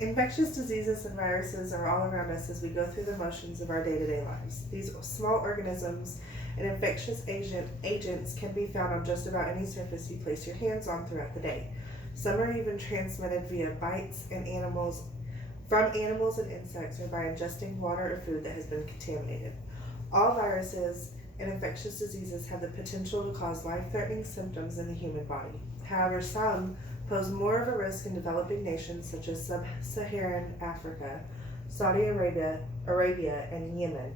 Infectious diseases and viruses are all around us as we go through the motions of our day-to-day lives. These small organisms and infectious agents can be found on just about any surface you place your hands on throughout the day. Some are even transmitted via bites from animals and insects, or by ingesting water or food that has been contaminated. All viruses and infectious diseases have the potential to cause life-threatening symptoms in the human body. However, some pose more of a risk in developing nations such as sub-Saharan Africa, Saudi Arabia, and Yemen.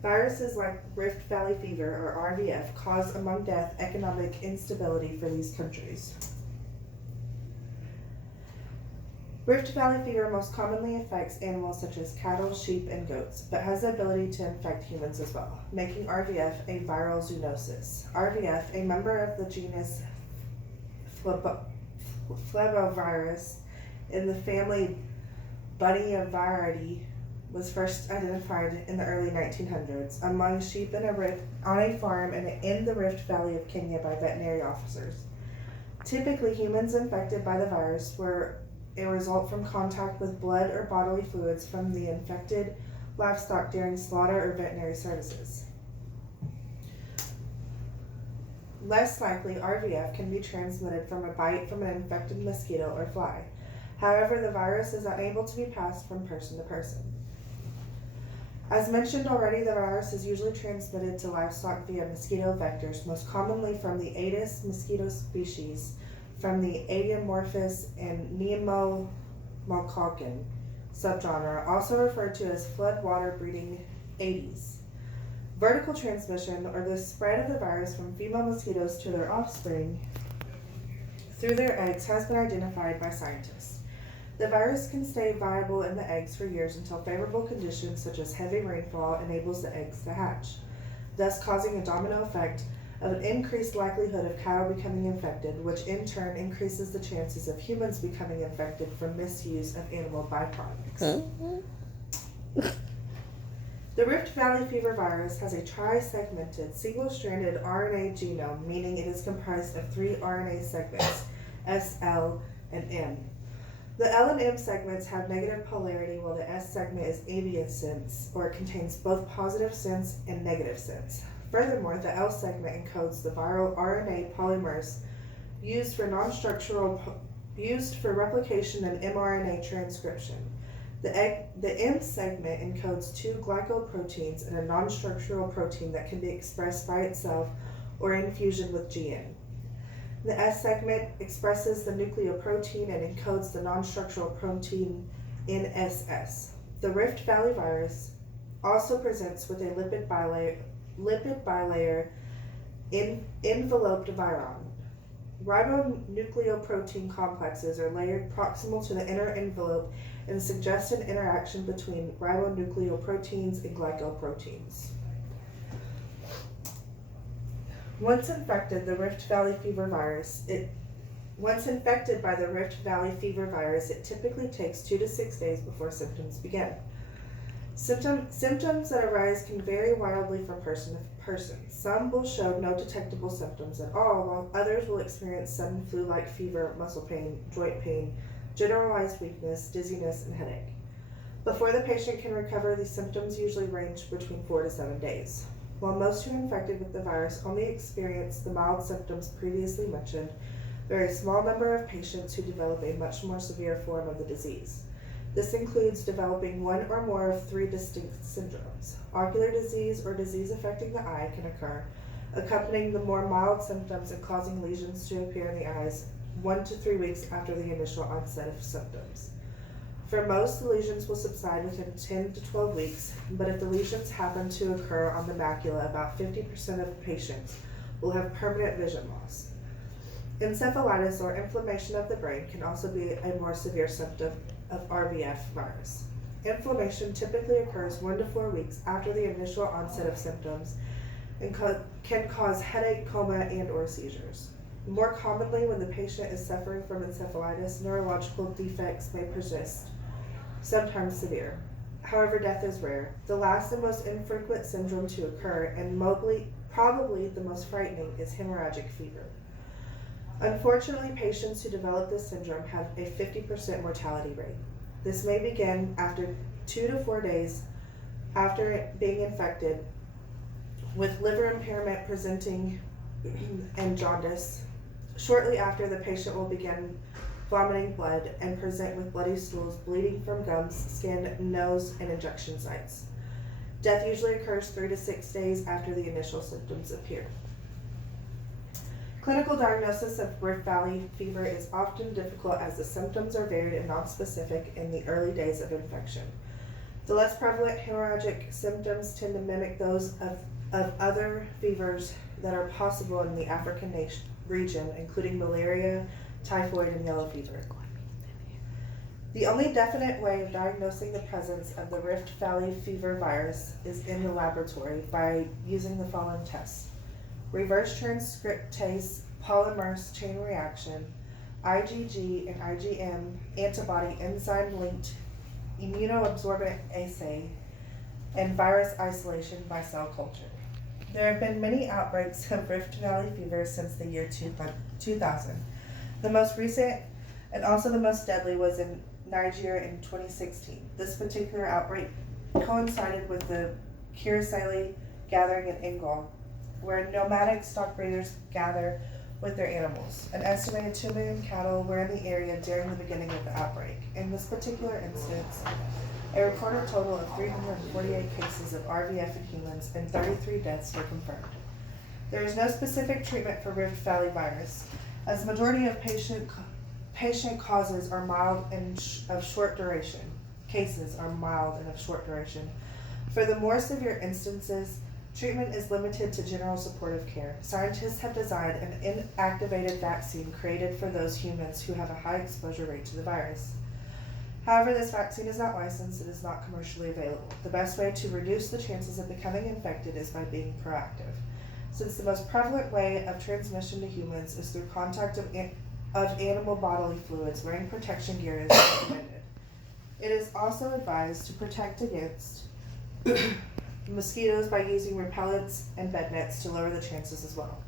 Viruses like Rift Valley fever, or RVF, cause, among death, economic instability for these countries. Rift Valley fever most commonly affects animals such as cattle, sheep, and goats, but has the ability to infect humans as well, making RVF a viral zoonosis. RVF, a member of the genus Flavivirus in the family Bunniaviridae, was first identified in the early 1900s among sheep on a farm in the Rift Valley of Kenya by veterinary officers. Typically, humans infected by the virus were a result from contact with blood or bodily fluids from the infected livestock during slaughter or veterinary services. Less likely, RVF can be transmitted from a bite from an infected mosquito or fly. However, the virus is unable to be passed from person to person. As mentioned already, the virus is usually transmitted to livestock via mosquito vectors, most commonly from the Aedes mosquito species, from the Aedeomorphus and Pneumococcan subgenre, also referred to as floodwater breeding Aedes. Vertical transmission, or the spread of the virus from female mosquitoes to their offspring through their eggs, has been identified by scientists. The virus can stay viable in the eggs for years until favorable conditions such as heavy rainfall enables the eggs to hatch, thus causing a domino effect of an increased likelihood of cattle becoming infected, which in turn increases the chances of humans becoming infected from misuse of animal byproducts. The Rift Valley fever virus has a tri-segmented, single-stranded RNA genome, meaning it is comprised of 3 RNA segments, S, L, and M. The L and M segments have negative polarity, while the S segment is aviescence, or it contains both positive sense and negative sense. Furthermore, the L segment encodes the viral RNA polymers used for replication and mRNA transcription. The M segment encodes 2 glycoproteins and a non-structural protein that can be expressed by itself or in fusion with GN. The S segment expresses the nucleoprotein and encodes the non-structural protein NSS. The Rift Valley virus also presents with a lipid bilayer enveloped viron. Ribonucleoprotein complexes are layered proximal to the inner envelope and suggest an interaction between ribonucleoproteins and glycoproteins. Once infected by the Rift Valley fever virus, it typically takes 2 to 6 days before symptoms begin. Symptoms that arise can vary wildly from person to person. Some will show no detectable symptoms at all, while others will experience sudden flu-like fever, muscle pain, joint pain, generalized weakness, dizziness, and headache. Before the patient can recover, these symptoms usually range between 4 to 7 days. While most who are infected with the virus only experience the mild symptoms previously mentioned, there are a small number of patients who develop a much more severe form of the disease. This includes developing 1 or more of 3 distinct syndromes. Ocular disease, or disease affecting the eye, can occur, accompanying the more mild symptoms and causing lesions to appear in the eyes 1 to 3 weeks after the initial onset of symptoms. For most, the lesions will subside within 10 to 12 weeks, but if the lesions happen to occur on the macula, about 50% of patients will have permanent vision loss. Encephalitis, or inflammation of the brain, can also be a more severe symptom of RVF virus. Inflammation typically occurs 1 to 4 weeks after the initial onset of symptoms and can cause headache, coma, and/or seizures. More commonly, when the patient is suffering from encephalitis, neurological defects may persist, sometimes severe. However, death is rare. The last and most infrequent syndrome to occur, and probably the most frightening, is hemorrhagic fever. Unfortunately, patients who develop this syndrome have a 50% mortality rate. This may begin after 2 to 4 days after being infected, with liver impairment presenting and jaundice. Shortly after, the patient will begin vomiting blood and present with bloody stools, bleeding from gums, skin, nose, and injection sites. Death usually occurs 3 to 6 days after the initial symptoms appear. Clinical diagnosis of Rift Valley fever is often difficult as the symptoms are varied and nonspecific in the early days of infection. The less prevalent hemorrhagic symptoms tend to mimic those of other fevers that are possible in the African region, including malaria, typhoid, and yellow fever. The only definite way of diagnosing the presence of the Rift Valley fever virus is in the laboratory by using the following tests: reverse transcriptase polymerase chain reaction, IgG and IgM antibody enzyme linked immunoabsorbent assay, and virus isolation by cell culture. There have been many outbreaks of Rift Valley fever since the year 2000. The most recent and also the most deadly was in Nigeria in 2016. This particular outbreak coincided with the Kirisale gathering in Ingal, where nomadic stock breeders gather with their animals. An estimated 2 million cattle were in the area during the beginning of the outbreak. In this particular instance, a reported total of 348 cases of RVF in humans and 33 deaths were confirmed. There is no specific treatment for Rift Valley virus, as the majority of patient causes are mild and of short duration. Cases are mild and of short duration. For the more severe instances, treatment is limited to general supportive care. Scientists have designed an inactivated vaccine created for those humans who have a high exposure rate to the virus. However, this vaccine is not licensed and is not commercially available. The best way to reduce the chances of becoming infected is by being proactive. Since the most prevalent way of transmission to humans is through contact of animal bodily fluids, wearing protection gear is recommended. It is also advised to protect against mosquitoes by using repellents and bed nets to lower the chances as well.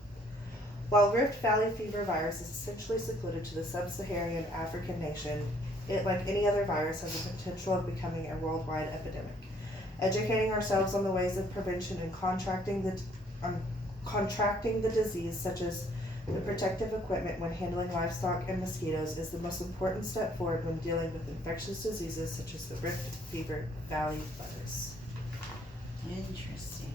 While Rift Valley fever virus is essentially secluded to the sub-Saharan African nation, it, like any other virus, has the potential of becoming a worldwide epidemic. Educating ourselves on the ways of prevention and contracting the disease, such as the protective equipment when handling livestock and mosquitoes, is the most important step forward when dealing with infectious diseases such as the Rift Valley virus. Interesting.